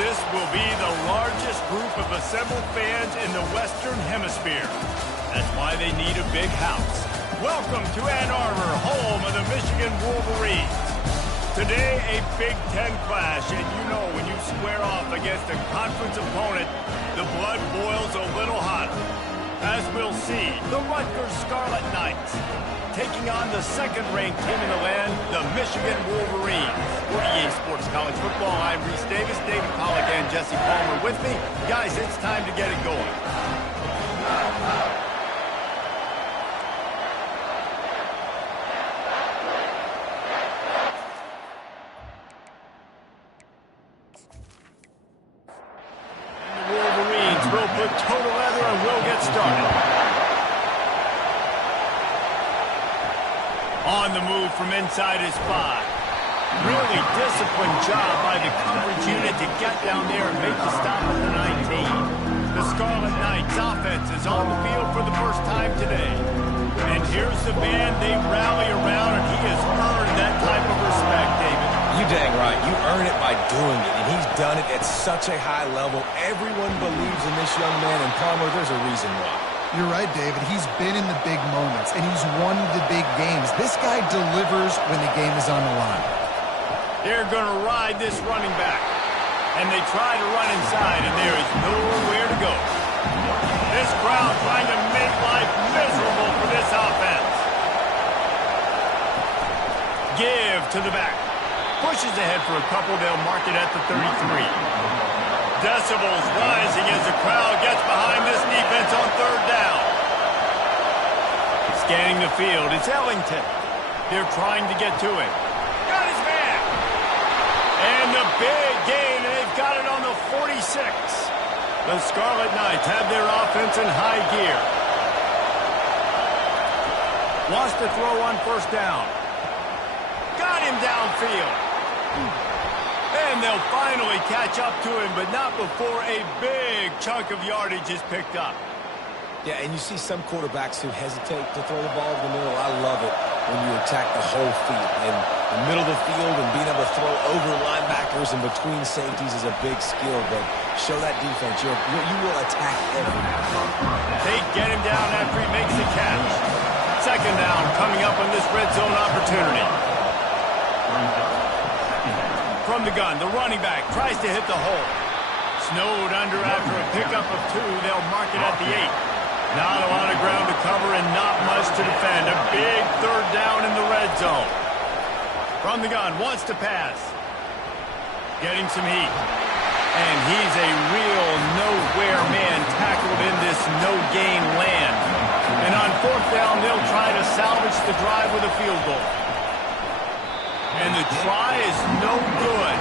This will be the largest group of assembled fans in the Western Hemisphere. That's why they need a big house. Welcome to Ann Arbor, home of the Michigan Wolverines. Today, a Big Ten clash, and you know when you square off against a conference opponent, the blood boils a little hotter. As we'll see, the Rutgers Scarlet Knights taking on the second-ranked team in the land, the Michigan Wolverines. For EA Sports College Football, I'm Reese Davis, David Pollack, and Jesse Palmer with me. Guys, it's time to get it going. And the Wolverines will put total leather and we'll get started. On the move from inside his 5. Really disciplined job by the coverage unit to get down there and make the stop at the 19. The Scarlet Knights offense is on the field for the first time today. And here's the man they rally around, and he has earned that type of respect, David. You dang right. You earn it by doing it, and he's done it at such a high level. Everyone believes in this young man, and Palmer, there's a reason why. You're right, David. He's been in the big moments, and he's won the big games. This guy delivers when the game is on the line. They're going to ride this running back. And they try to run inside, and there is nowhere to go. This crowd trying to make life miserable for this offense. Give to the back. Pushes ahead for a couple. They'll mark it at the 33. Decibels rising as the crowd gets behind this defense on third down. Scanning the field, it's Ellington. They're trying to get to him. Got his man. And the big gain, and they've got it on the 46. The Scarlet Knights have their offense in high gear. Wants to throw on first down. Got him downfield. And they'll finally catch up to him, but not before a big chunk of yardage is picked up. Yeah, and you see some quarterbacks who hesitate to throw the ball in the middle. I love it when you attack the whole field. And the middle of the field and being able to throw over linebackers and between safeties is a big skill, but show that defense. You will attack everyone. They get him down after he makes the catch. Second down coming up on this red zone opportunity. From the gun, the running back tries to hit the hole. Snowed under after a pickup of 2. They'll mark it at the 8. Not a lot of ground to cover and not much to defend. A big third down in the red zone. From the gun, wants to pass. Getting some heat. And he's a real nowhere man tackled in this no-gain land. And on fourth down, they'll try to salvage the drive with a field goal. And the try is no good.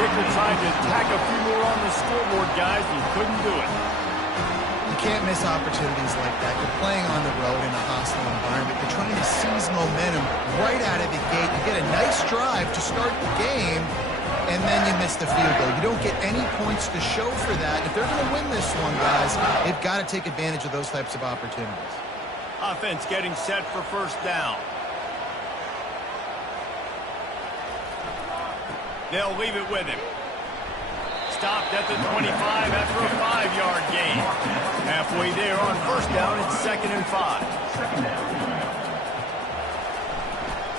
Kicker tried to tack a few more on the scoreboard, guys, and couldn't do it. You can't miss opportunities like that. You're playing on the road in a hostile environment. You're trying to seize momentum right out of the gate. You get a nice drive to start the game, and then you miss the field goal. You don't get any points to show for that. If they're going to win this one, guys, they've got to take advantage of those types of opportunities. Offense getting set for first down. They'll leave it with him. Stopped at the 25 after a 5-yard gain. Halfway there on first down, it's 2nd and 5.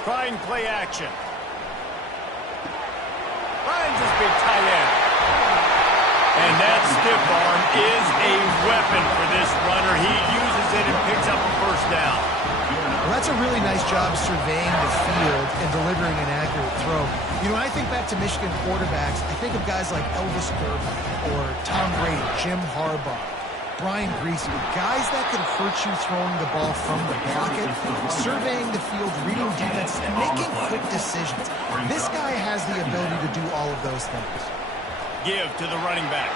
Trying play action. Finds his big tight end. And that stiff arm is a weapon for this runner. He uses it and picks up a first down. Well, that's a really nice job surveying the field and delivering an accurate throw. You know, when I think back to Michigan quarterbacks, I think of guys like Elvis Durbin or Tom Brady, Jim Harbaugh, Brian Griese, guys that could hurt you throwing the ball from the pocket, surveying the field, reading defenses, and making quick decisions. This guy has the ability to do all of those things. Give to the running back.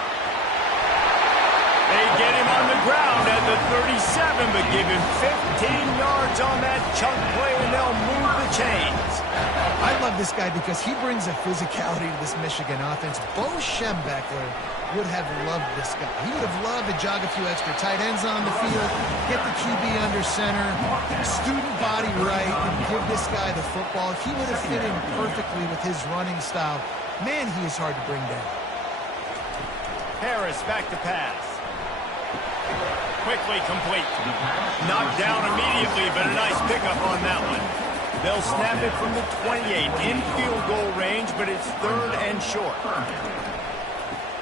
They get him on the ground at the 37, but give him 15 yards on that chunk play, and they'll move the chains. I love this guy because he brings a physicality to this Michigan offense. Bo Schembechler would have loved this guy. He would have loved to jog a few extra tight ends on the field, get the QB under center, student body right, and give this guy the football. He would have fit in perfectly with his running style. Man, he is hard to bring down. Harris back to pass. Quickly complete. Knocked down immediately, but a nice pickup on that one. They'll snap it from the 28 in field goal range, but it's 3rd and short.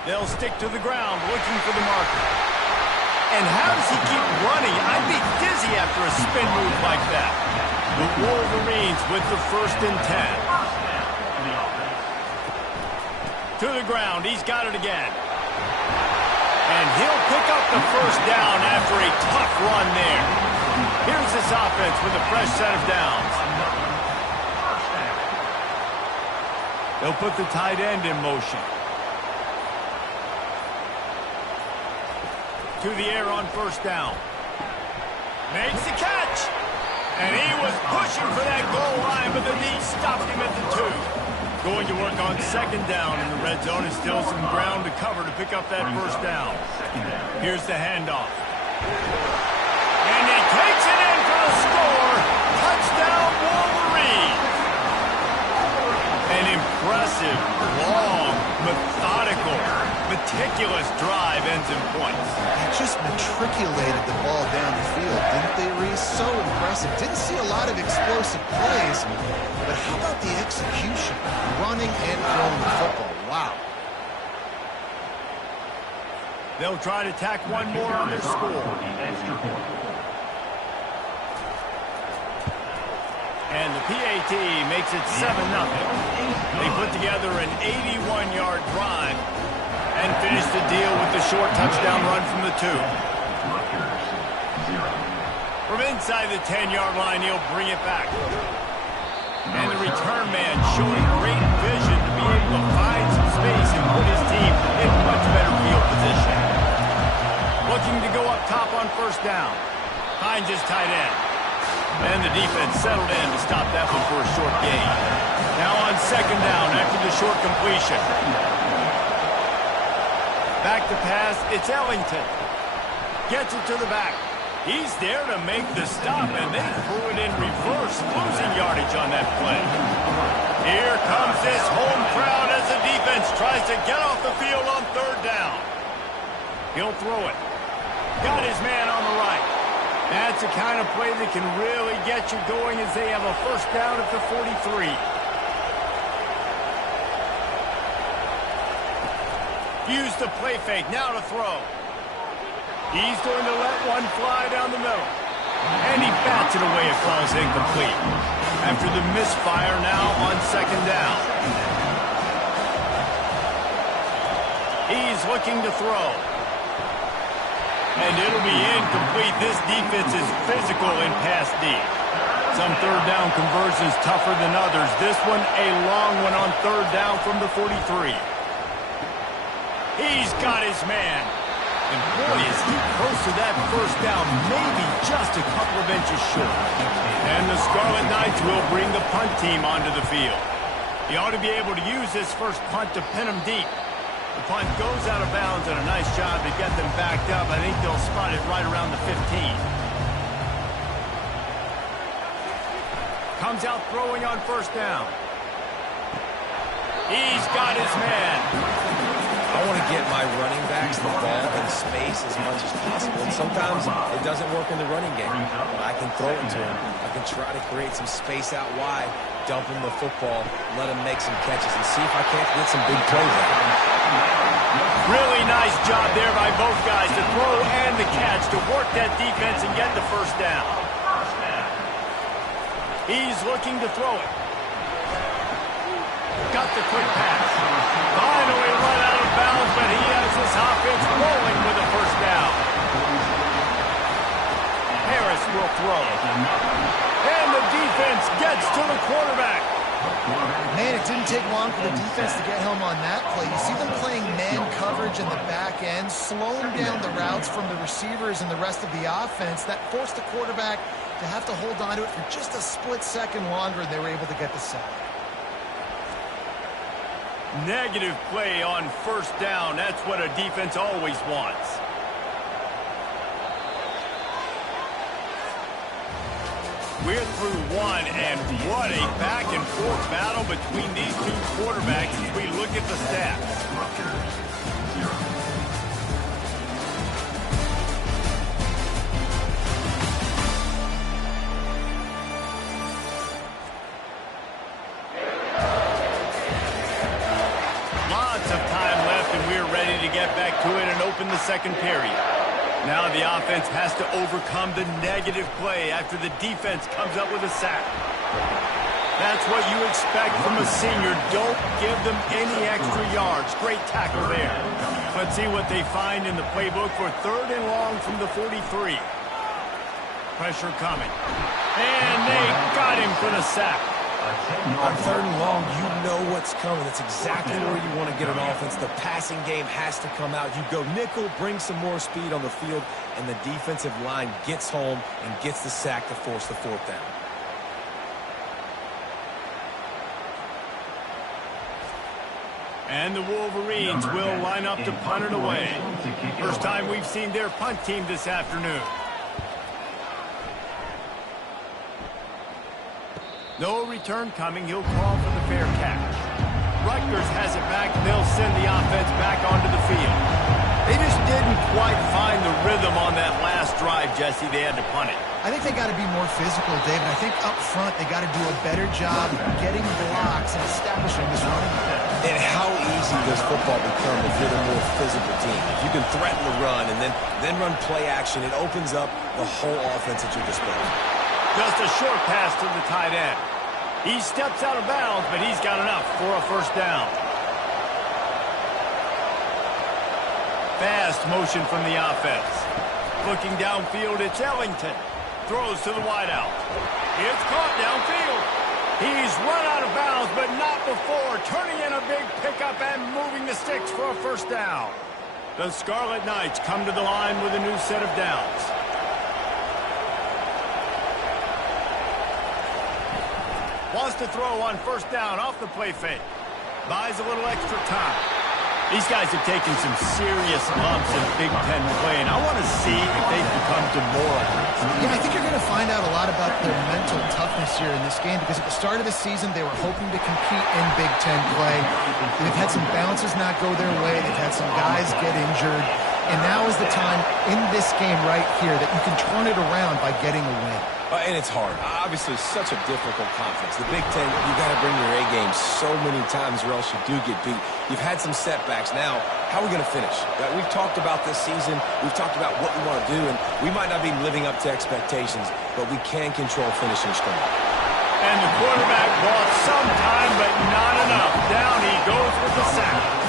They'll stick to the ground looking for the marker. And how does he keep running? I'd be dizzy after a spin move like that. The Wolverines with the 1st and 10. To the ground. He's got it again. And he'll pick up the 1st down after a tough run there. Here's this offense with a fresh set of downs. They'll put the tight end in motion. To the air on 1st down. Makes the catch. And he was pushing for that goal line, but the knee stopped him at the 2. Going to work on 2nd down in the red zone, and still some ground to cover to pick up that 1st down. Here's the handoff. And he takes it in for the score. Touchdown, Wolverines. An impressive, long, methodical, meticulous drive ends in points. They just matriculated the ball down the field, didn't they, Reese? So impressive. Didn't see a lot of explosive plays, but how about the execution? Running and throwing the football. Wow. They'll try to tack one more on their score. And the PAT makes it 7-0. They put together an 81-yard drive and finish the deal with the short touchdown run from the 2. From inside the 10-yard line, he'll bring it back. And the return man showing great vision to be able to find some space and put his team in much better field position. Looking to go up top on 1st down. Finds his tight end. And the defense settled in to stop that one for a short gain. Now on 2nd down after the short completion. Back to pass, it's Ellington. Gets it to the back. He's there to make the stop, and they threw it in reverse, losing yardage on that play. Here comes this home crowd as the defense tries to get off the field on 3rd down. He'll throw it. Got his man on the right. That's the kind of play that can really get you going as they have a 1st down at the 43. Use the play fake, now to throw. He's going to let one fly down the middle. And he bats it away, it falls incomplete. After the misfire now on 2nd down. He's looking to throw. And it'll be incomplete. This defense is physical in pass deep. Some 3rd down conversions tougher than others. This one, a long one on 3rd down from the 43. He's got his man. And boy, is he close to that 1st down, maybe just a couple of inches short. And the Scarlet Knights will bring the punt team onto the field. He ought to be able to use this first punt to pin them deep. The punt goes out of bounds, and a nice job to get them backed up. I think they'll spot it right around the 15. Comes out throwing on 1st down. He's got his man. I want to get my running backs the ball in space as much as possible. And sometimes it doesn't work in the running game. But I can throw it to him. I can try to create some space out wide, dump him the football, let him make some catches, and see if I can't get some big plays out. Really nice job there by both guys, the throw and the catch, to work that defense and get the 1st down. He's looking to throw it. Got the quick pass. Finally run out of bounds, but he has this offense rolling with a 1st down. Harris will throw. And the defense gets to the quarterback. Man, it didn't take long for the defense to get home on that play. You see them playing man coverage in the back end, slowing down the routes from the receivers and the rest of the offense. That forced the quarterback to have to hold on to it for just a split second longer, and they were able to get the sack. Negative play on 1st down. That's what a defense always wants. We're through one, and what a back-and-forth battle between these two quarterbacks as we look at the stats. and we're ready to get back to it and open the second period. Now the offense has to overcome the negative play after the defense comes up with a sack. That's what you expect from a senior. Don't give them any extra yards. Great tackle there. Let's see what they find in the playbook for 3rd and long from the 43. Pressure coming. And they got him for the sack. On 3rd and long, you know what's coming. That's exactly where you want to get an offense. The passing game has to come out. You go nickel, bring some more speed on the field, and the defensive line gets home and gets the sack to force the 4th down. And the Wolverines will line up to punt it away. First time we've seen their punt team this afternoon. No return coming. He'll call for the fair catch. Rutgers has it back. They'll send the offense back onto the field. They just didn't quite find the rhythm on that last drive, Jesse. They had to punt it. I think they got to be more physical, David. I think up front they got to do a better job getting blocks and establishing this running game. And how easy does football become if you're the more physical team? If you can threaten the run and then run play action, it opens up the whole offense at your disposal. Just a short pass to the tight end. He steps out of bounds, but he's got enough for a first down. Fast motion from the offense. Looking downfield, it's Ellington. Throws to the wideout. It's caught downfield. He's run out of bounds, but not before turning in a big pickup and moving the sticks for a first down. The Scarlet Knights come to the line with a new set of downs. Wants to throw on first down off the play fake. Buys a little extra time. These guys have taken some serious lumps in Big Ten play, and I want to see if they've become demoralized. Yeah, I think you're going to find out a lot about their mental toughness here in this game because at the start of the season, they were hoping to compete in Big Ten play. They've had some bounces not go their way. They've had some guys get injured. And now is the time in this game right here that you can turn it around by getting a win. And it's hard. Obviously, such a difficult conference. The Big Ten, you got to bring your A game so many times or else you do get beat. You've had some setbacks. Now, how are we going to finish? We've talked about this season. We've talked about what we want to do, and we might not be living up to expectations, but we can control finishing strong. And the quarterback bought some time, but not enough. Down he goes with the sack.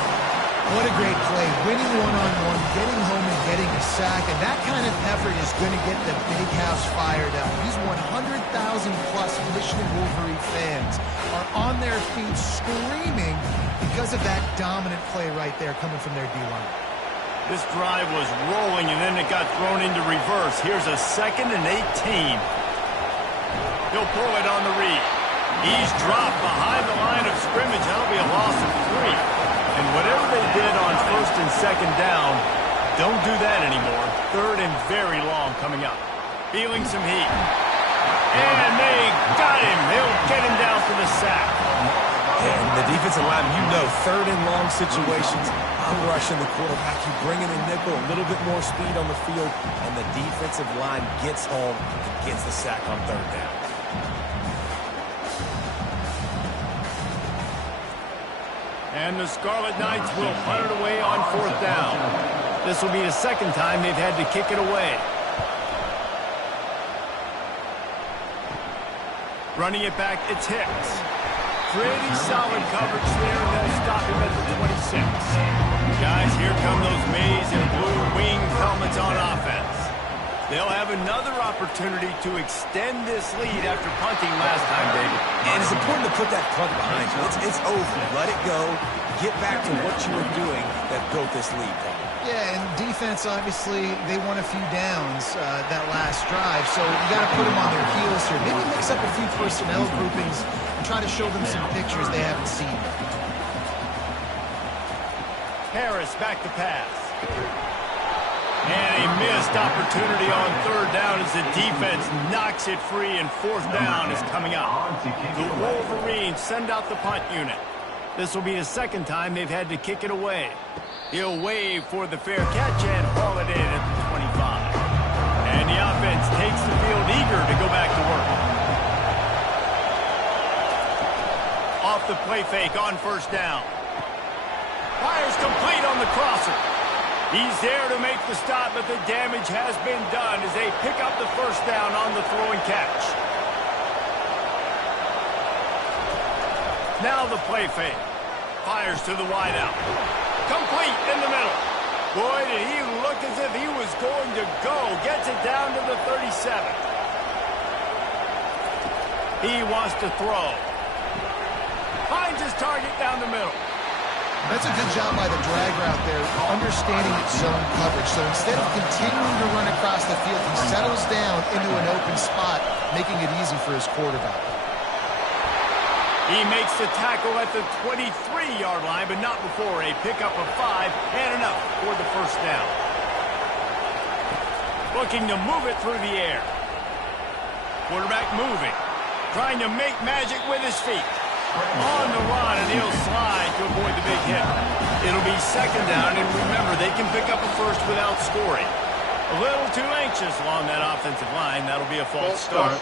What a great play. Winning one-on-one, getting home and getting a sack. And that kind of effort is going to get the big house fired up. These 100,000-plus Michigan Wolverine fans are on their feet screaming because of that dominant play right there coming from their D-line. This drive was rolling, and then it got thrown into reverse. Here's a 2nd and 18. He'll pull it on the read. He's dropped behind the line of scrimmage. That'll be a loss of 3. And whatever they did on 1st and 2nd down, don't do that anymore. 3rd and very long coming up. Feeling some heat. And they got him. They'll get him down for the sack. And the defensive line, you know, 3rd and long situations, I'm rushing the quarterback. You bring in a nickel, a little bit more speed on the field, and the defensive line gets home and gets the sack on 3rd down. And the Scarlet Knights will punt it away on 4th down. This will be the 2nd time they've had to kick it away. Running it back, it's Hicks. Pretty solid coverage there, and they'll stop him at the 26. Guys, here come those maize and blue winged helmets on offense. They'll have another opportunity to extend this lead after punting last time, David. And it's important to put that punt behind you. It's over. Let it go. Get back to what you were doing that built this lead, Paul. Yeah, and defense, obviously, they won a few downs that last drive, so you got to put them on their heels here. Maybe mix up a few personnel groupings and try to show them some pictures they haven't seen. Harris back to pass. And a missed opportunity on 3rd down as the defense knocks it free, and 4th down is coming up. The Wolverines send out the punt unit. This will be the 2nd time they've had to kick it away. He'll wave for the fair catch and haul it in at the 25. And the offense takes the field eager to go back to work. Off the play fake on 1st down. Fires complete on the crosser. He's there to make the stop, but the damage has been done as they pick up the first down on the throwing catch. Now the play fake. Fires to the wideout. Complete in the middle. Boy, did he look as if he was going to go. Gets it down to the 37. He wants to throw. Finds his target down the middle. That's a good job by the drag route there, understanding its zone coverage. So instead of continuing to run across the field, he settles down into an open spot, making it easy for his quarterback. He makes the tackle at the 23-yard line, but not before a pickup of 5 and enough for the first down. Looking to move it through the air. Quarterback moving. Trying to make magic with his feet. On the run, and he'll slide to avoid the big hit. It'll be second down, and remember, they can pick up a first without scoring. A little too anxious along that offensive line. That'll be a false start.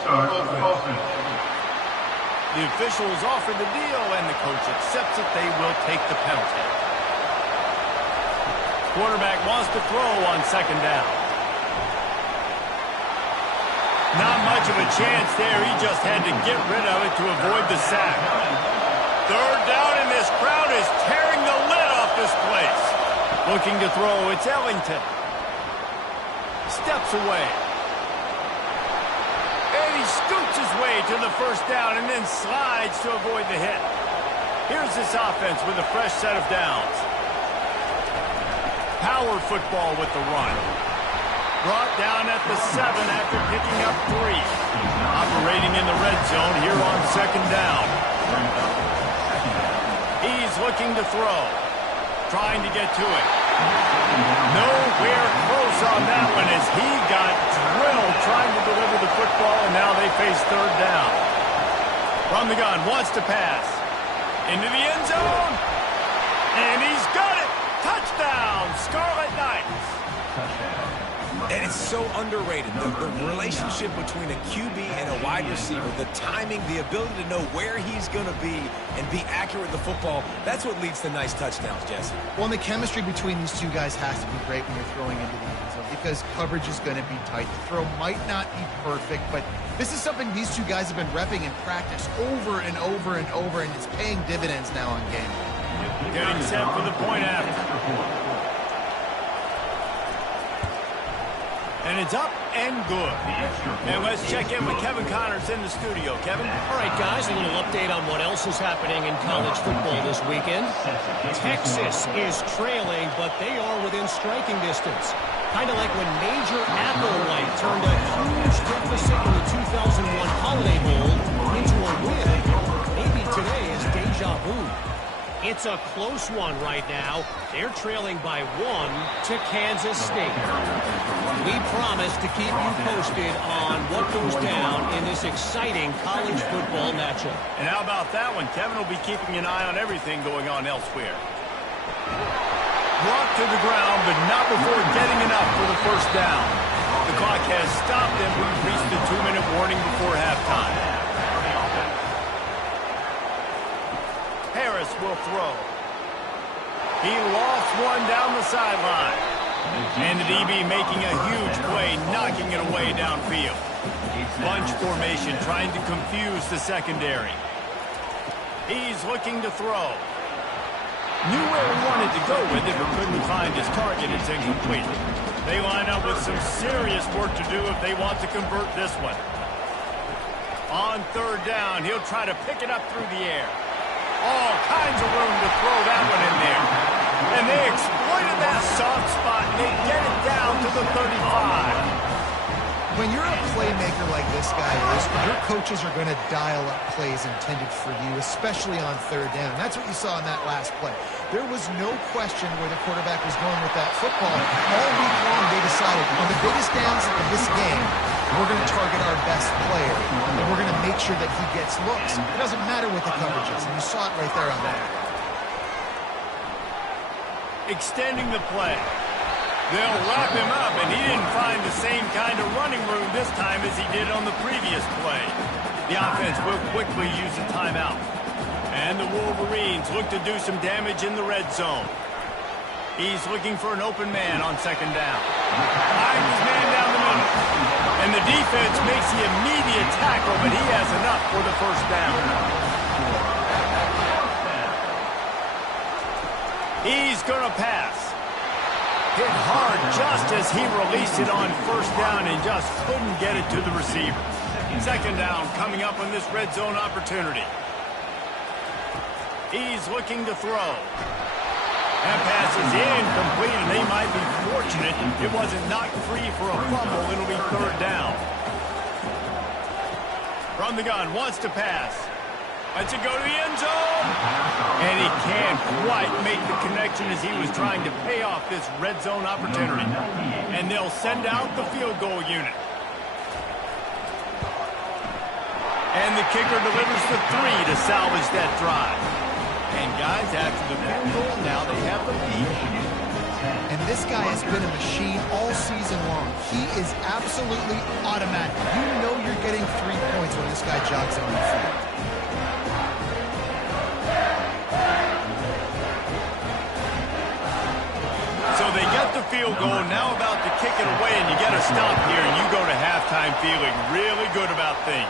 The officials offer the deal, and the coach accepts it. They will take the penalty. Quarterback wants to throw on second down. Not much of a chance there. He just had to get rid of it to avoid the sack. Third down, and this crowd is tearing the lid off this place. Looking to throw, it's Ellington. Steps away. And he scoots his way to the first down and then slides to avoid the hit. Here's this offense with a fresh set of downs. Power football with the run. Brought down at the 7 after picking up 3. Operating in the red zone here on second down. He's looking to throw. Trying to get to it. Nowhere close on that one as he got drilled trying to deliver the football, and now they face third down. From the gun, wants to pass. Into the end zone. And he's got it. Touchdown, Scarlet Knights. And it's so underrated, the relationship between a QB and a wide receiver, the timing, the ability to know where he's going to be and be accurate with the football, that's what leads to nice touchdowns, Jesse. Well, and the chemistry between these two guys has to be great when you're throwing into the end zone because coverage is going to be tight. The throw might not be perfect, but this is something these two guys have been repping in practice over and over and over, and it's paying dividends now on game. Getting set for the point after. And it's up and good. And let's check in with Kevin Connors in the studio. Kevin? All right, guys, a little update on what else is happening in college football this weekend. Texas is trailing, but they are within striking distance. Kind of like when Major Applewhite turned a huge deficit in the 2001 Holiday Bowl into a win. Maybe today is deja vu. It's a close one right now. They're trailing by 1 to Kansas State. We promise to keep you posted on what goes down in this exciting college football matchup. And how about that one? Kevin will be keeping an eye on everything going on elsewhere. Brought to the ground, but not before getting enough for the first down. The clock has stopped, and we've reached the 2-minute warning before halftime. Harris will throw. He lost one down the sideline. And the DB making a huge play, knocking it away downfield. Bunch formation trying to confuse the secondary. He's looking to throw. Knew where he wanted to go with it, but couldn't find his target. It's incomplete. They line up with some serious work to do if they want to convert this one. On third down, he'll try to pick it up through the air. All kinds of room to throw that one in there. And they exploited that soft spot, and they get it down to the 35. When you're a playmaker like this guy is, your coaches are going to dial up plays intended for you, especially on third down. That's what you saw in that last play. There was no question where the quarterback was going with that football. All week long, they decided on the biggest downs of this game, we're going to target our best player, and we're going to make sure that he gets looks. It doesn't matter what the coverage is, and you saw it right there on that. Extending the play. They'll wrap him up, and he didn't find the same kind of running room this time as he did on the previous play. The offense will quickly use a timeout. And the Wolverines look to do some damage in the red zone. He's looking for an open man on second down. Finds his man down the middle. And the defense makes the immediate tackle, but he has enough for the first down. He's going to pass. Hit hard just as he released it on first down and just couldn't get it to the receiver. Second down coming up on this red zone opportunity. He's looking to throw. That pass is incomplete, and they might be fortunate it wasn't knocked free for a fumble. It'll be third down. From the gun, wants to pass. Lets it go to the end zone. And he can't quite make the connection as he was trying to pay off this red zone opportunity. And they'll send out the field goal unit. And the kicker delivers the 3 to salvage that drive. And guys, after the field goal, now they have the lead. And this guy has been a machine all season long. He is absolutely automatic. You know you're getting 3 points when this guy jogs on the field. So they get the field goal, now about to kick it away, and you get a stop here, and you go to halftime feeling really good about things.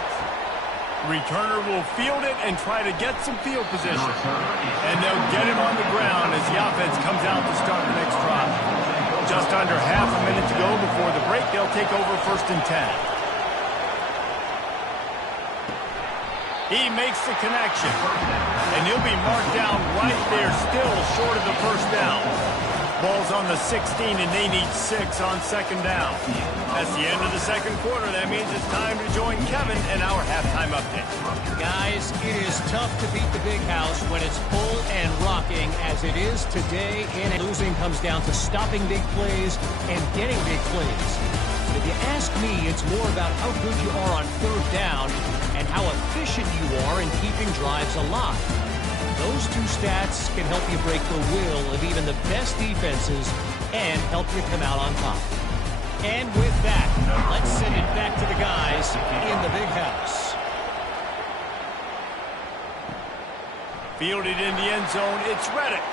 Returner will field it and try to get some field position. And they'll get him on the ground as the offense comes out to start the next drive. Just under half a minute to go before the break. They'll take over first and 10. He makes the connection. And he'll be marked down right there, still short of the first down. Ball's on the 16, and they need 6 on second down. That's the end of the second quarter. That means it's time to join Kevin and our halftime update. Guys, it is tough to beat the big house when it's full and rocking as it is today. And losing comes down to stopping big plays and getting big plays. But if you ask me, it's more about how good you are on third down and how efficient you are in keeping drives alive. Those 2 stats can help you break the will of even the best defenses and help you come out on top. And with that, let's send it back to the guys in the big house. Fielded in the end zone, it's Reddick.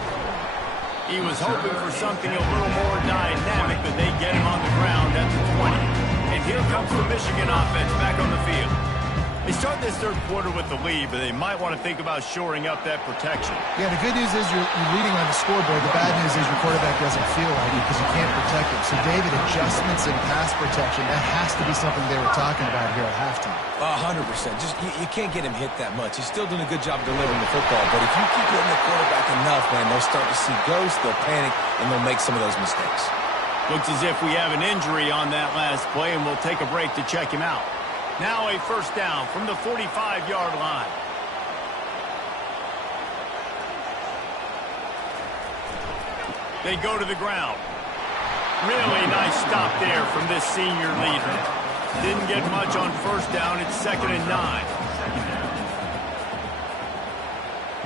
He was hoping for something a little more dynamic, but they get him on the ground at the 20. And here comes the Michigan offense back on the field. They start this third quarter with the lead, but they might want to think about shoring up that protection. Yeah, the good news is you're leading on the scoreboard. The bad news is your quarterback doesn't feel like it because you can't protect him. So, David, adjustments in pass protection, that has to be something they were talking about here at halftime. 100%. Just you can't get him hit that much. He's still doing a good job delivering the football. But if you keep hitting the quarterback enough, man, they'll start to see ghosts, they'll panic, and they'll make some of those mistakes. Looks as if we have an injury on that last play, and we'll take a break to check him out. Now a first down from the 45-yard line. They go to the ground. Really nice stop there from this senior leader. Didn't get much on first down. It's 2nd and 9.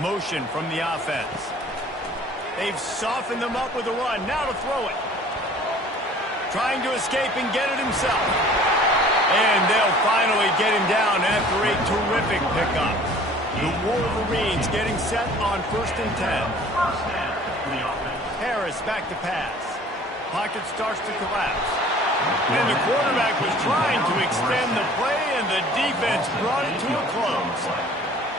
Motion from the offense. They've softened them up with a run. Now to throw it. Trying to escape and get it himself. And they'll finally get him down after a terrific pickup. The Wolverines getting set on 1st and 10. Harris back to pass. Pocket starts to collapse. And the quarterback was trying to extend the play, and the defense brought it to a close.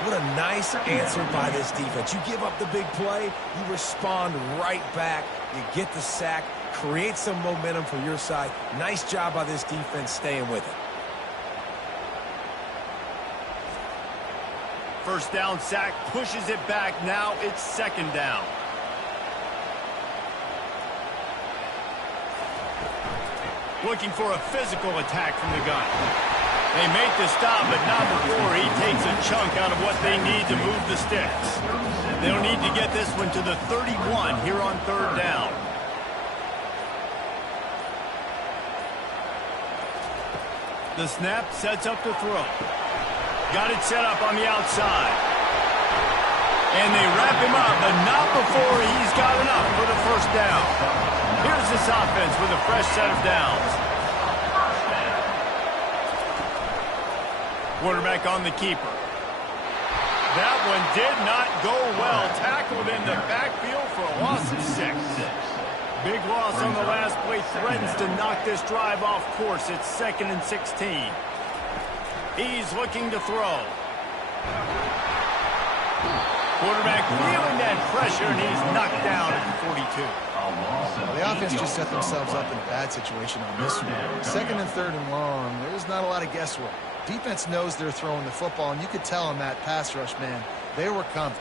What a nice answer by this defense. You give up the big play, you respond right back, you get the sack, create some momentum for your side. Nice job by this defense staying with it. First down sack, pushes it back. Now it's 2nd down. Looking for a physical attack from the gun. They make the stop, but not before he takes a chunk out of what they need to move the sticks. They'll need to get this one to the 31 here on 3rd down. The snap sets up to throw. Got it set up on the outside. And they wrap him up, but not before he's got enough for the first down. Here's this offense with a fresh set of downs. Quarterback on the keeper. That one did not go well. Tackled in the backfield for a loss of 6. Big loss on the last play threatens to knock this drive off course. It's 2nd and 16. He's looking to throw. Quarterback feeling that pressure, and he's knocked down at the 42. Well, the offense just set themselves up in a bad situation on this one. 2nd and 3rd and long, there's not a lot of guesswork. Defense knows they're throwing the football, and you could tell in that pass rush, man, they were coming.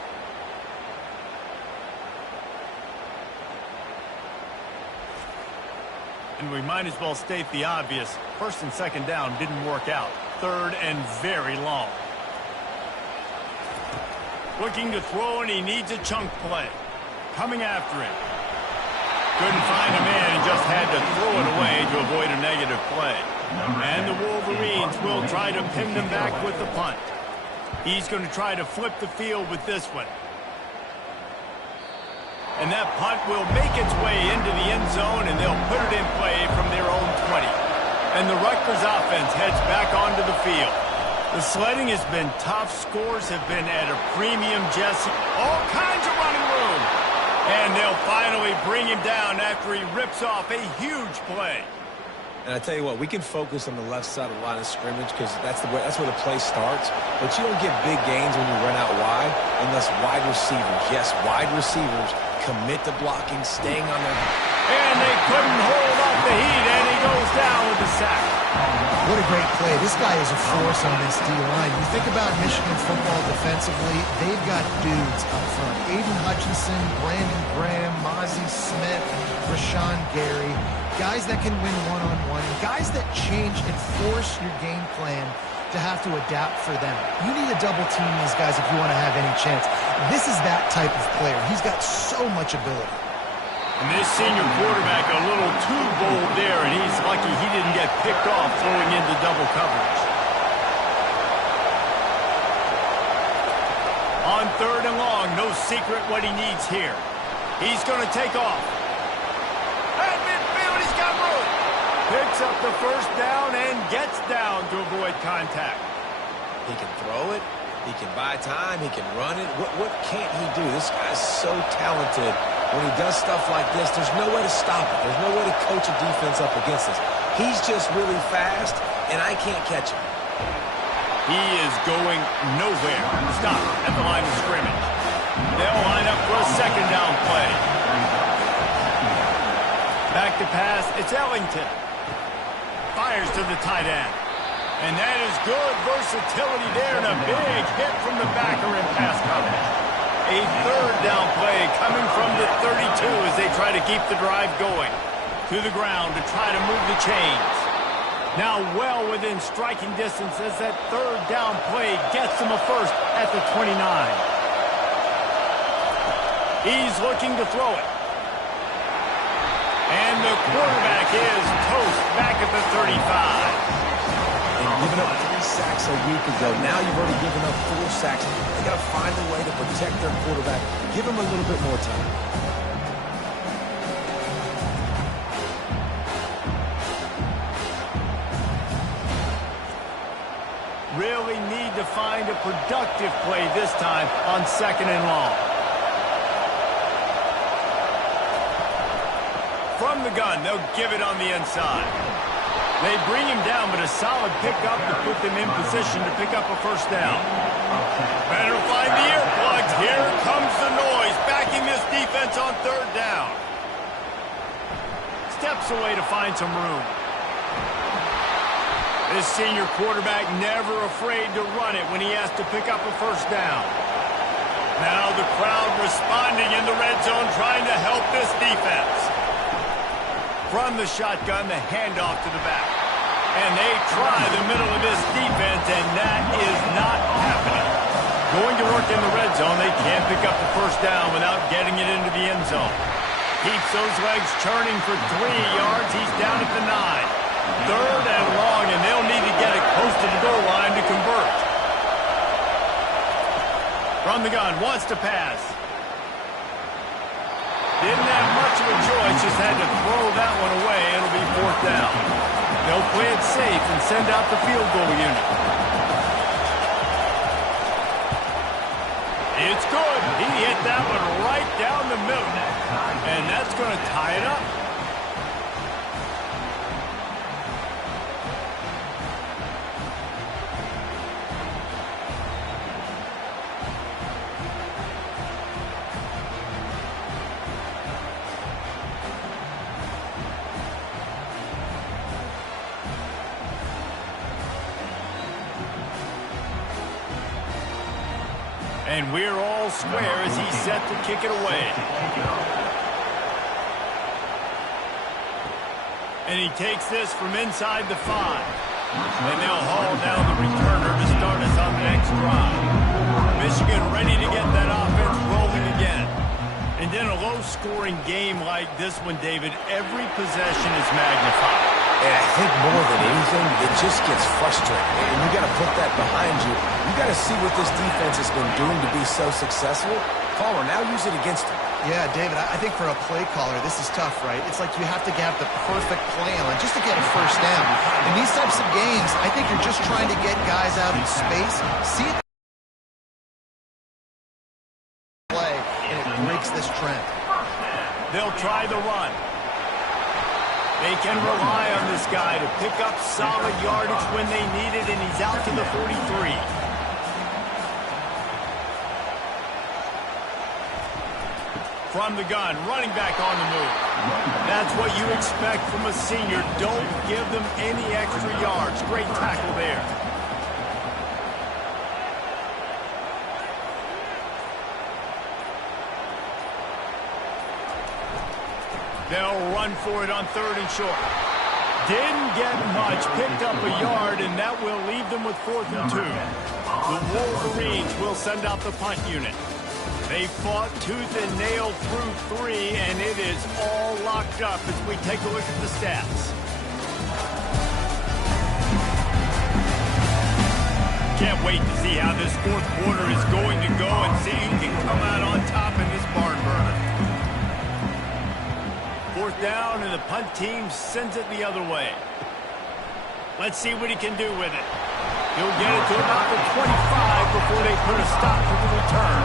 And we might as well state the obvious. 1st and 2nd down didn't work out. 3rd and very long. Looking to throw, and he needs a chunk play. Coming after him. Couldn't find a man and just had to throw it away to avoid a negative play. And the Wolverines will try to pin them back with the punt. He's going to try to flip the field with this one. And that punt will make its way into the end zone, and they'll put it in play from their own 20. And the Rutgers offense heads back onto the field. The sledding has been tough. Scores have been at a premium, Jesse. All kinds of running room. And they'll finally bring him down after he rips off a huge play. And I tell you what, we can focus on the left side of the line of scrimmage because that's where the play starts. But you don't get big gains when you run out wide unless wide receivers, yes, wide receivers, commit to blocking, staying on their... And they couldn't hold off the heat, and he goes down with the sack. What a great play. This guy is a force on this D-line. You think about Michigan football defensively, they've got dudes up front. Aiden Hutchinson, Brandon Graham, Mozzie Smith, Rashawn Gary. Guys that can win one-on-one. Guys that change and force your game plan to have to adapt for them. You need to double team these guys if you want to have any chance. This is that type of player. He's got so much ability. And this senior quarterback a little too bold there, and he's lucky he didn't get picked off throwing into double coverage. On 3rd and long, no secret what he needs here. He's going to take off. At midfield, he's got room. Picks up the 1st down and gets down to avoid contact. He can throw it. He can buy time. He can run it. What can't he do? This guy's so talented. When he does stuff like this, there's no way to stop it. There's no way to coach a defense up against this. He's just really fast, and I can't catch him. He is going nowhere. Stop at the line of scrimmage. They'll line up for a 2nd down play. Back to pass. It's Ellington. Fires to the tight end. And that is good versatility there, and a big hit from the backer in pass coverage. A 3rd down play coming from the 32 as they try to keep the drive going. To the ground to try to move the chains. Now well within striking distance as that 3rd down play gets them a 1st at the 29. He's looking to throw it. And the quarterback is toast back at the 35. Giving up 3 sacks a week ago. Now you've already given up 4 sacks. They got to find a way to protect their quarterback. Give him a little bit more time. Really need to find a productive play this time on 2nd and long. From the gun, they'll give it on the inside. They bring him down, but a solid pickup to put them in position to pick up a 1st down. Better find the earplugs. Here comes the noise, backing this defense on 3rd down. Steps away to find some room. This senior quarterback never afraid to run it when he has to pick up a 1st down. Now the crowd responding in the red zone, trying to help this defense. From the shotgun, the handoff to the back. And they try the middle of this defense, and that is not happening. Going to work in the red zone, they can't pick up the 1st down without getting it into the end zone. Keeps those legs churning for 3 yards. He's down at the 9. 3rd and long, and they'll need to get it close to the goal line to convert. From the gun, wants to pass. Didn't have much of a choice, just had to throw that one away. It'll be 4th down. They'll play it safe and send out the field goal unit. It's good. He hit that one right down the middle. And that's going to tie it up. And we're all square as he's set to kick it away. And he takes this from inside the 5. And they'll haul down the returner to start us on the next drive. Michigan ready to get that offense rolling again. And in a low-scoring game like this one, David, every possession is magnified. And I think more than anything, it just gets frustrating. And you got to put that behind you. You got to see what this defense has been doing to be so successful. Caller, now use it against them. Yeah, David, I think for a play caller, this is tough, right? It's like you have to have the perfect plan just to get a first down. In these types of games, I think you're just trying to get guys out in space, see it play, and it breaks this trend. They'll try the run. They can rely on this guy to pick up solid yardage when they need it, and he's out to the 43. From the gun, running back on the move. That's what you expect from a senior. Don't give them any extra yards. Great tackle there. They'll run for it on 3rd and short. Didn't get much, picked up a yard, and that will leave them with 4th and 2. The Wolverines will send out the punt unit. They fought tooth and nail through 3, and it is all locked up as we take a look at the stats. Can't wait to see how this 4th quarter is going to go and see who can come out on top in this barn burner. 4th down, and the punt team sends it the other way. Let's see what he can do with it. He'll get it to about the 25 before they put a stop to the return.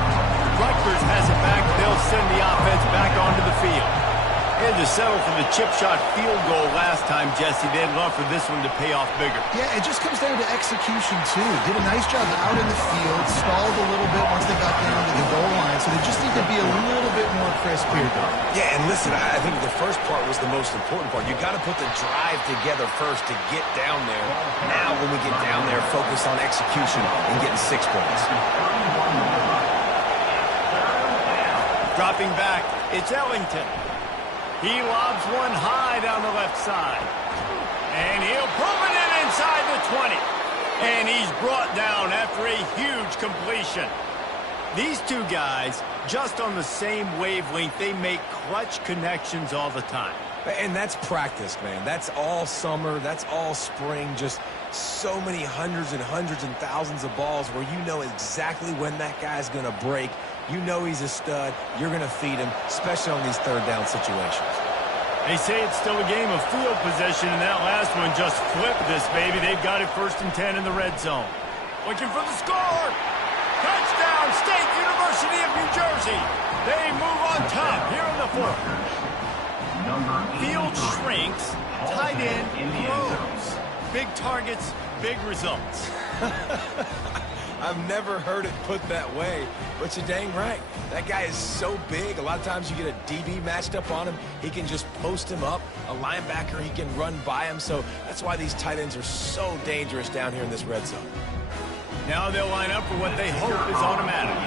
Rutgers has it back. They'll send the offense back onto the field. They had to settle for the chip shot field goal last time, Jesse. They'd love for this one to pay off bigger. Yeah, it just comes down to execution, too. Did a nice job out in the field, stalled a little bit once they got down to the goal line, so they just need to be a little bit more crisp here. Yeah, and listen, I think the first part was the most important part. You got to put the drive together first to get down there. Now, when we get down there, focus on execution and getting 6 points. Dropping back, it's Ellington. He lobs one high down the left side. And he'll pull it in inside the 20. And he's brought down after a huge completion. These two guys, just on the same wavelength, they make clutch connections all the time. And that's practice, man. That's all summer. That's all spring. Just so many hundreds and thousands of balls where you know exactly when that guy's going to break. You know he's a stud. You're going to feed him, especially on these 3rd down situations. They say it's still a game of field possession, and that last one just flipped this, baby. They've got it 1st and 10 in the red zone. Looking for the score. Touchdown, State University of New Jersey. They move on top here in the 4th. Field shrinks, tight end grows. Big targets, big results. I've never heard it put that way, but you're dang right. That guy is so big. A lot of times you get a DB matched up on him. He can just post him up. A linebacker, he can run by him. So that's why these tight ends are so dangerous down here in this red zone. Now they'll line up for what they hope is automatic.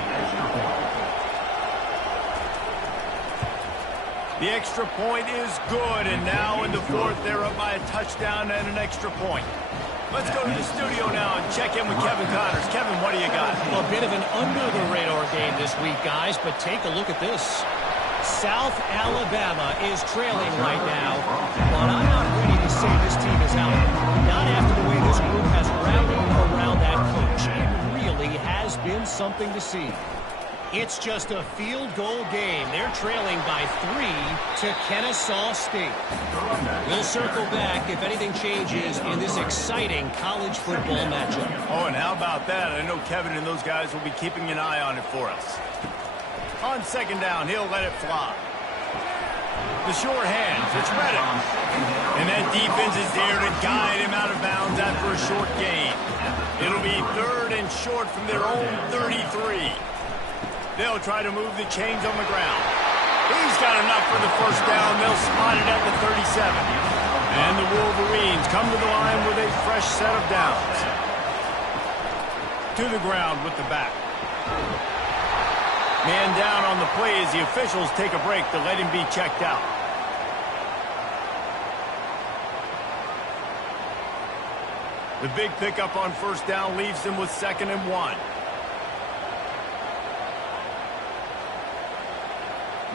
The extra point is good, and now in the 4th, they're up by a touchdown and an extra point. Let's go to the studio now and check in with Kevin Connors. Kevin, what do you got? Well, a bit of an under-the-radar game this week, guys, but take a look at this. South Alabama is trailing right now, but I'm not ready to say this team is out. Not after the way this group has rallied around that coach. It really has been something to see. It's just a field goal game. They're trailing by 3 to Kennesaw State. We'll circle back if anything changes in this exciting college football matchup. Oh, and how about that? I know Kevin and those guys will be keeping an eye on it for us. On 2nd down, he'll let it fly. The sure hands, it's Reddick. And that defense is there to guide him out of bounds after a short gain. It'll be 3rd and short from their own 33. They'll try to move the chains on the ground. He's got enough for the 1st down. They'll spot it at the 37. And the Wolverines come to the line with a fresh set of downs. To the ground with the back. Man down on the play as the officials take a break to let him be checked out. The big pickup on first down leaves them with 2nd and 1.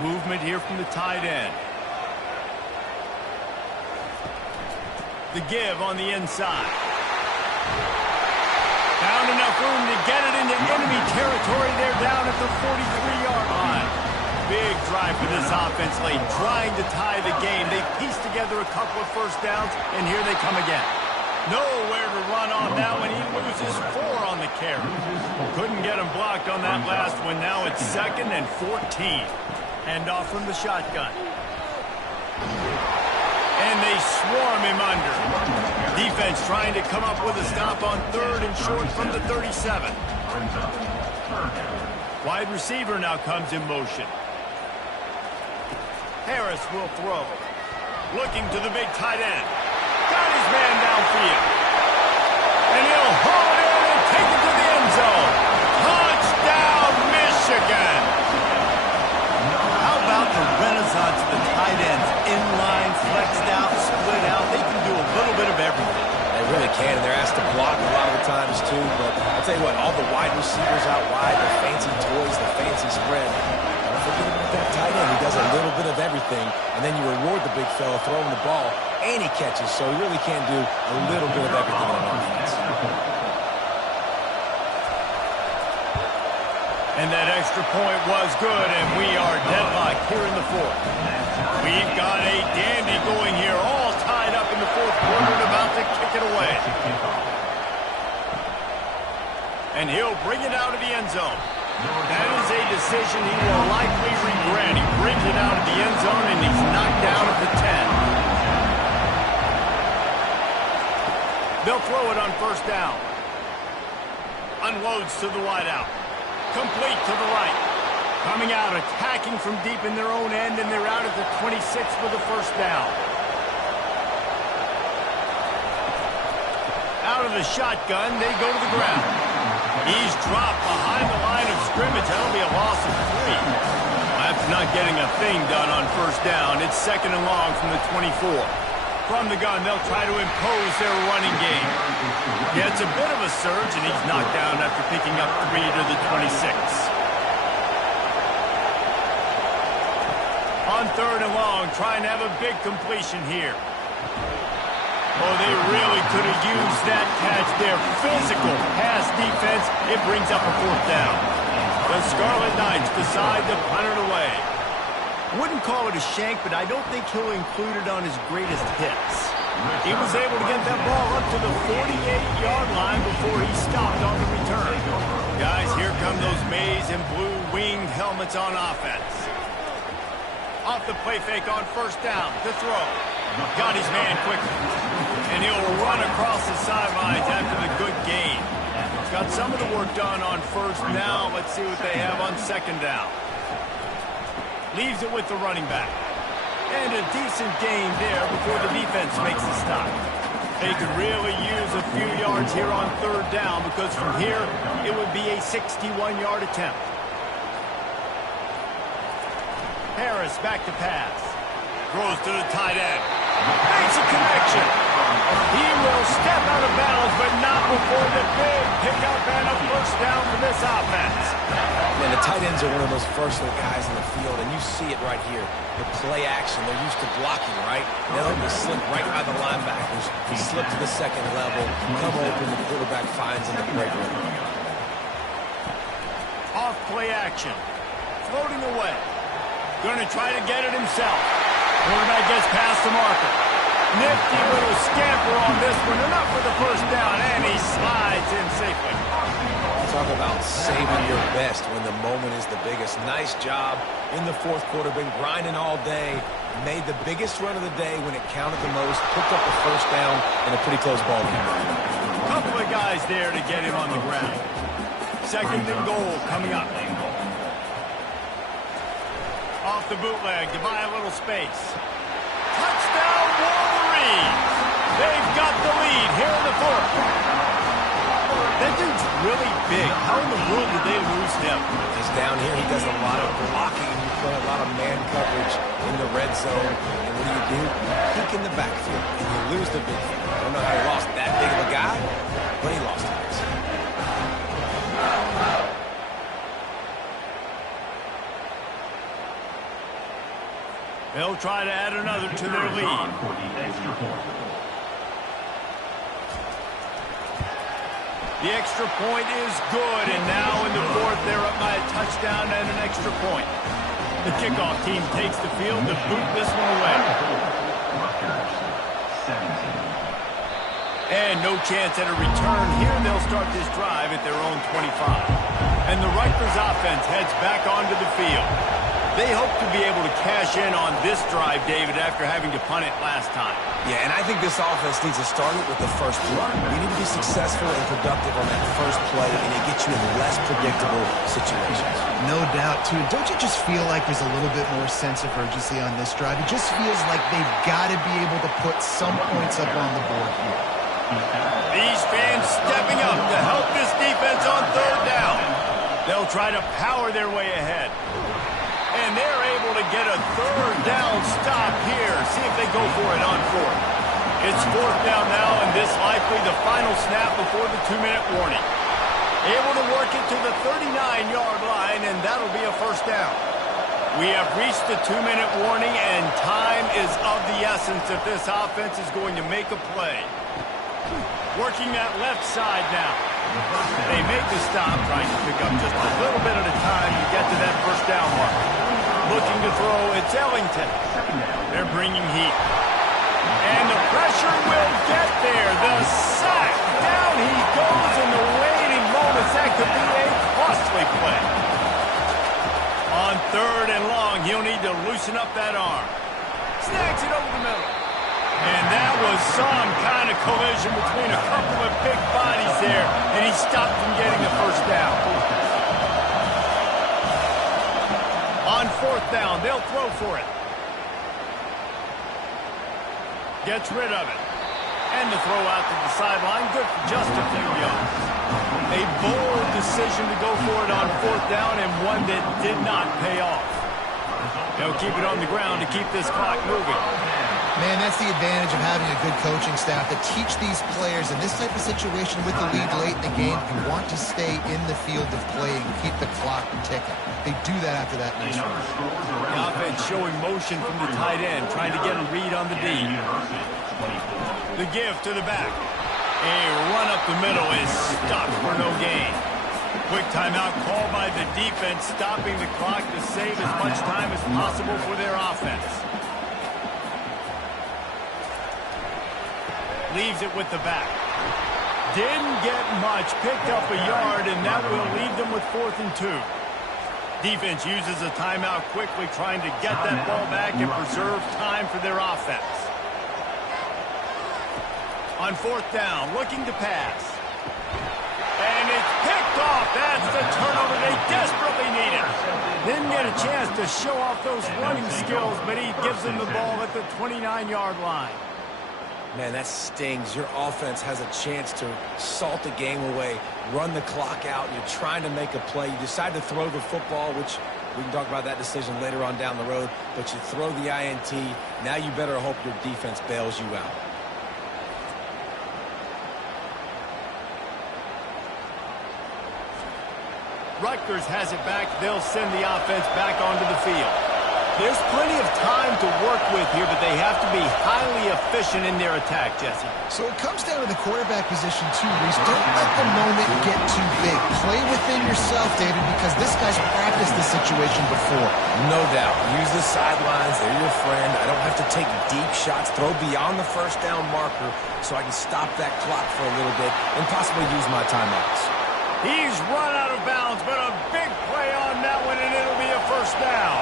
Movement here from the tight end. The give on the inside. Found enough room to get it into enemy territory. They're down at the 43-yard line. Big drive for this offense late, trying to tie the game. They pieced together a couple of first downs, and here they come again. Nowhere to run on now, and he loses 4 on the carry. Couldn't get him blocked on that last one. Now it's 2nd and 14. Hand off from the shotgun. And they swarm him under. Defense trying to come up with a stop on 3rd and short from the 37. Wide receiver now comes in motion. Harris will throw. Looking to the big tight end. Got his man downfield. And he'll haul it in and take it to the end zone. Touchdown, Michigan! How about the renaissance of the tight ends? Inline, flexed out, split out. They can do a little bit of everything. They really can, and they're asked to block a lot of the times, too. But I'll tell you what, all the wide receivers out wide, the fancy toys, the fancy spread. Don't forget about that tight end. He does a little bit of everything, and then you reward the big fella throwing the ball, and he catches, so he really can do a little bit of everything on offense. And that extra point was good, and we are deadlocked here in the 4th. We've got a dandy going here, all tied up in the 4th quarter and about to kick it away. And he'll bring it out of the end zone. That is a decision he will likely regret. He brings it out of the end zone, and he's knocked down at the 10. They'll throw it on first down. Unloads to the wideout. Complete to the right. Coming out, attacking from deep in their own end, and they're out at the 26 for the first down. Out of the shotgun, they go to the ground. He's dropped behind the line of scrimmage. That'll be a loss of 3. After not getting a thing done on first down, it's 2nd and long from the 24. From the gun, they'll try to impose their running game. Gets a bit of a surge, and he's knocked down after picking up 3 to the 26. On 3rd and long, trying to have a big completion here. Oh, they really could have used that catch there. Physical pass defense. It brings up a 4th down. The Scarlet Knights decide to punt it away. Wouldn't call it a shank, but I don't think he'll include it on his greatest hits. He was able to get that ball up to the 48-yard line before he stopped on the return. Guys, here come those maize and blue winged helmets on offense. Off the play fake on first down to throw. Got his man quickly. And he'll run across the sidelines after the good gain. Got some of the work done on first down. Let's see what they have on 2nd down. Leaves it with the running back. And a decent gain there before the defense makes the stop. They could really use a few yards here on 3rd down because from here, it would be a 61-yard attempt. Harris back to pass. Throws to the tight end. Makes a connection. He will step out of bounds, but not before the big pickup and a first down for this offense. And the tight ends are one of those versatile guys in the field, and you see it right here. The play action, they're used to blocking, right? They'll just slip right by the linebackers. He slipped to the 2nd level, come open, the quarterback finds him at great room. Off play action. Floating away. Going to try to get it himself. Quarterback gets past the marker. Nifty little scamper on this one. Enough for the first down, and he slides in safely. Talk about saving your best when the moment is the biggest. Nice job in the 4th quarter. Been grinding all day. Made the biggest run of the day when it counted the most. Picked up the first down in a pretty close ball game. Couple of guys there to get him on the ground. 2nd and goal coming up. Off the bootleg to buy a little space. Touchdown, Wolverines! They've got the lead here in the 4th. That dude's really big. How in the world did they lose him? Because down here he does a lot of blocking. You play a lot of man coverage in the red zone. And what do? Peek in the backfield, and you lose the big fella. I don't know how he lost that big of a guy, but he lost it. They'll try to add another to their lead. The extra point is good, and now in the fourth, they're up by a touchdown and an extra point. The kickoff team takes the field to boot this one away. And no chance at a return here. They'll start this drive at their own 25. And the Rutgers offense heads back onto the field. They hope to be able to cash in on this drive, David, after having to punt it last time. Yeah, and I think this offense needs to start it with the first play. You need to be successful and productive on that first play, and it gets you in less predictable situations. No doubt, too. Don't you just feel like there's a little bit more sense of urgency on this drive? It just feels like they've got to be able to put some points up on the board here. These fans stepping up to help this defense on third down. They'll try to power their way ahead. And they're able to get a third down stop here. See if they go for it on fourth. It's fourth down now, and this likely the final snap before the 2-minute warning. Able to work it to the 39-yard line, and that'll be a first down. We have reached the 2-minute warning, and time is of the essence if this offense is going to make a play. Working that left side now. They make the stop, trying to pick up just a little bit at a time to get to that first down mark. Looking to throw, it's Ellington. They're bringing heat. And the pressure will get there. The sack. Down he goes in the waning moments. That could be a costly play. On third and long, he'll need to loosen up that arm. Snags it over the middle. And that was some kind of collision between a couple of big bodies there, and he stopped from getting the first down. On fourth down, they'll throw for it. Gets rid of it. And the throw out to the sideline, good for just a few yards. A bold decision to go for it on fourth down, and one that did not pay off. They'll keep it on the ground to keep this clock moving. Man, that's the advantage of having a good coaching staff to teach these players in this type of situation with the lead late in the game. You want to stay in the field of play and keep the clock ticking. They do that after that nice run. The offense showing motion from the tight end, trying to get a read on the D. The give to the back. A run up the middle is stopped for no gain. Quick timeout called by the defense, stopping the clock to save as much time as possible for their offense. Leaves it with the back. Didn't get much. Picked up a yard, and that will leave them with 4th and 2. Defense uses a timeout quickly, trying to get that ball back and preserve time for their offense. On 4th down, looking to pass. And it's picked off. That's the turnover they desperately needed. Didn't get a chance to show off those running skills, but he gives them the ball at the 29-yard line. Man, that stings. Your offense has a chance to salt the game away, run the clock out. You're trying to make a play. You decide to throw the football, which we can talk about that decision later on down the road, but you throw the INT. Now you better hope your defense bails you out. Rutgers has it back. They'll send the offense back onto the field. There's plenty of time to work with here, but they have to be highly efficient in their attack, Jesse. So it comes down to the quarterback position, too, Reese. Don't let the moment get too big. Play within yourself, David, because this guy's practiced this situation before. No doubt. Use the sidelines. They're your friend. I don't have to take deep shots. Throw beyond the first down marker so I can stop that clock for a little bit and possibly use my timeouts. He's run out of bounds, but a big play on that one, and it'll be a first down.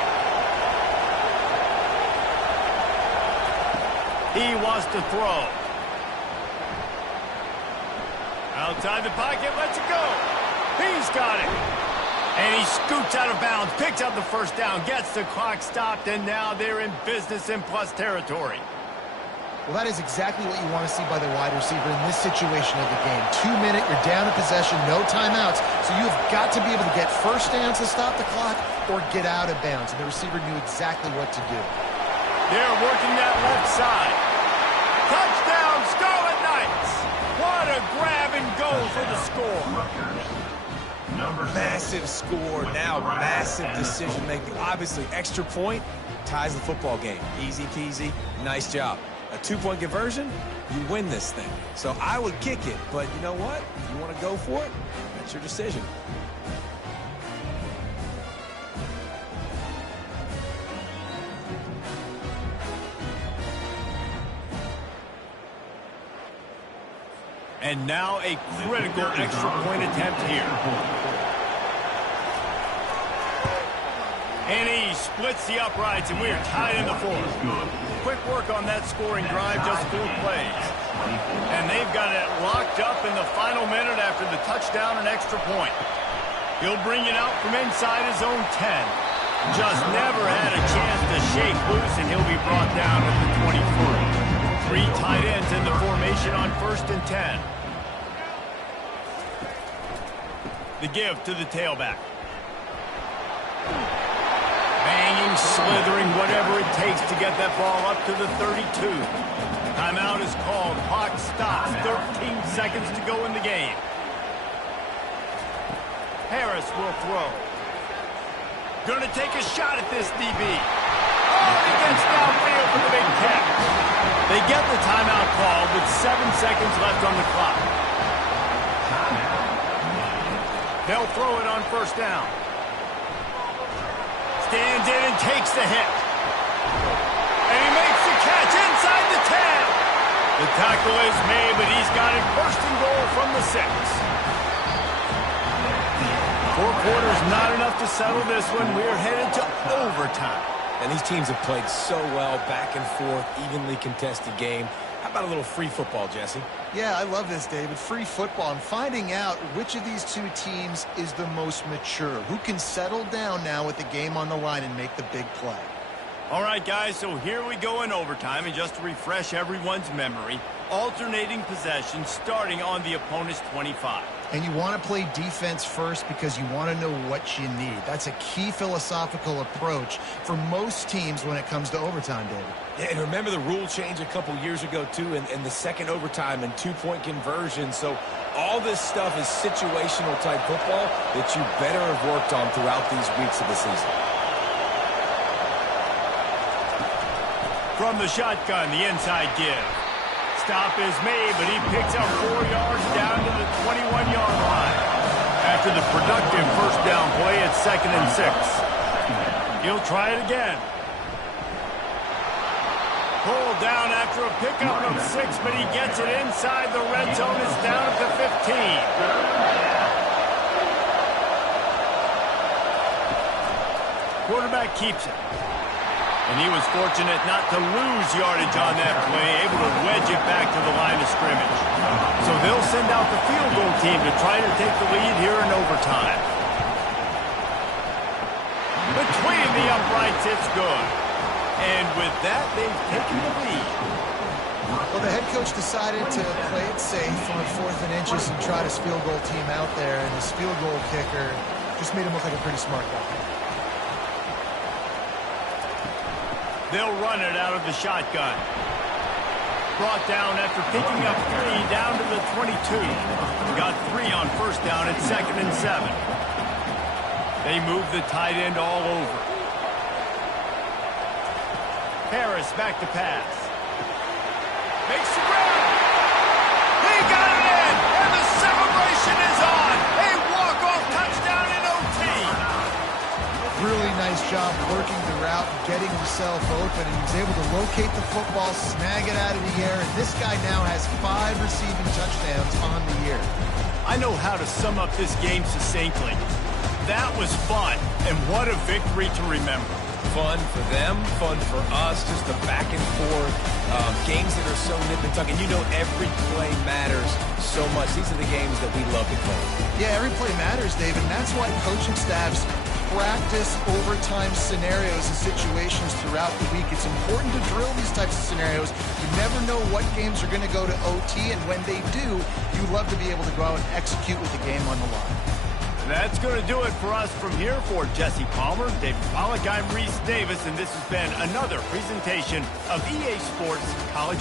He wants to throw. Outside the pocket, lets it go. He's got it. And he scoots out of bounds, picks up the first down, gets the clock stopped, and now they're in business in plus territory. Well, that is exactly what you want to see by the wide receiver in this situation of the game. 2 minute, you're down in possession, no timeouts, so you've got to be able to get first downs to stop the clock or get out of bounds, and the receiver knew exactly what to do. They're working that left side. Touchdown, Scarlet Knights! What a grab and go for the score. Massive score, now massive decision-making. Obviously, extra point ties the football game. Easy peasy, nice job. A 2-point conversion, you win this thing. So I would kick it, but you know what? If you want to go for it, that's your decision. And now a critical extra point attempt here. And he splits the uprights, and we are tied in the fourth. Quick work on that scoring drive, just 4 plays. And they've got it locked up in the final minute after the touchdown and extra point. He'll bring it out from inside his own 10. Just never had a chance to shake loose, and he'll be brought down at the 24. 3 tight ends in the formation on 1st and 10. The give to the tailback. Banging, slithering, whatever it takes to get that ball up to the 32. Timeout is called. Clock stops. 13 seconds to go in the game. Harris will throw. Gonna take a shot at this DB. Oh, he gets downfield for the big catch. They get the timeout call with 7 seconds left on the clock. They'll throw it on 1st down. Stands in and takes the hit. And he makes the catch inside the 10. The tackle is made, but he's got it 1st and goal from the 6. 4 quarters, not enough to settle this one. We're headed to overtime. And these teams have played so well, back and forth, evenly contested game. How about a little free football, Jesse? Yeah, I love this, David. Free football. I'm finding out which of these 2 teams is the most mature. Who can settle down now with the game on the line and make the big play? All right, guys, so here we go in overtime. And just to refresh everyone's memory, alternating possession starting on the opponent's 25. And you want to play defense first because you want to know what you need. That's a key philosophical approach for most teams when it comes to overtime, David. Yeah, and remember the rule change a couple years ago, too, in the second overtime and 2-point conversion. So all this stuff is situational type football that you better have worked on throughout these weeks of the season. From the shotgun, the inside give. Stop is made, but he picks up 4 yards down to the 21-yard line. After the productive 1st down play, it's 2nd and 6. He'll try it again. Pulled down after a pickup of 6, but he gets it inside the red zone. It's down at the 15. Quarterback keeps it. And he was fortunate not to lose yardage on that play, able to wedge it back to the line of scrimmage. So they'll send out the field goal team to try to take the lead here in overtime. Between the uprights, it's good. And with that, they've taken the lead. Well, the head coach decided to play it safe on 4th and inches and try his field goal team out there, and his field goal kicker just made him look like a pretty smart guy. They'll run it out of the shotgun. Brought down after picking up 3 down to the 22. Got 3 on 1st down at 2nd and 7. They move the tight end all over. Harris back to pass. Makes the grab. He got it in, and the celebration is on. A walk-off touchdown in OT. Really nice job working the route, getting himself open, and he was able to locate the football, snag it out of the air, and this guy now has 5 receiving touchdowns on the year. I know how to sum up this game succinctly. That was fun, and what a victory to remember. Fun for them, fun for us, just the back and forth, games that are so nip and tuck, and you know every play matters so much. These are the games that we love to play. Yeah, every play matters, David, and that's why coaching staffs practice overtime scenarios and situations throughout the week. It's important to drill these types of scenarios. You never know what games are going to go to OT, and when they do, you love to be able to go out and execute with the game on the line. That's going to do it for us from here. For Jesse Palmer, David Pollack, I'm Reese Davis, and this has been another presentation of EA Sports College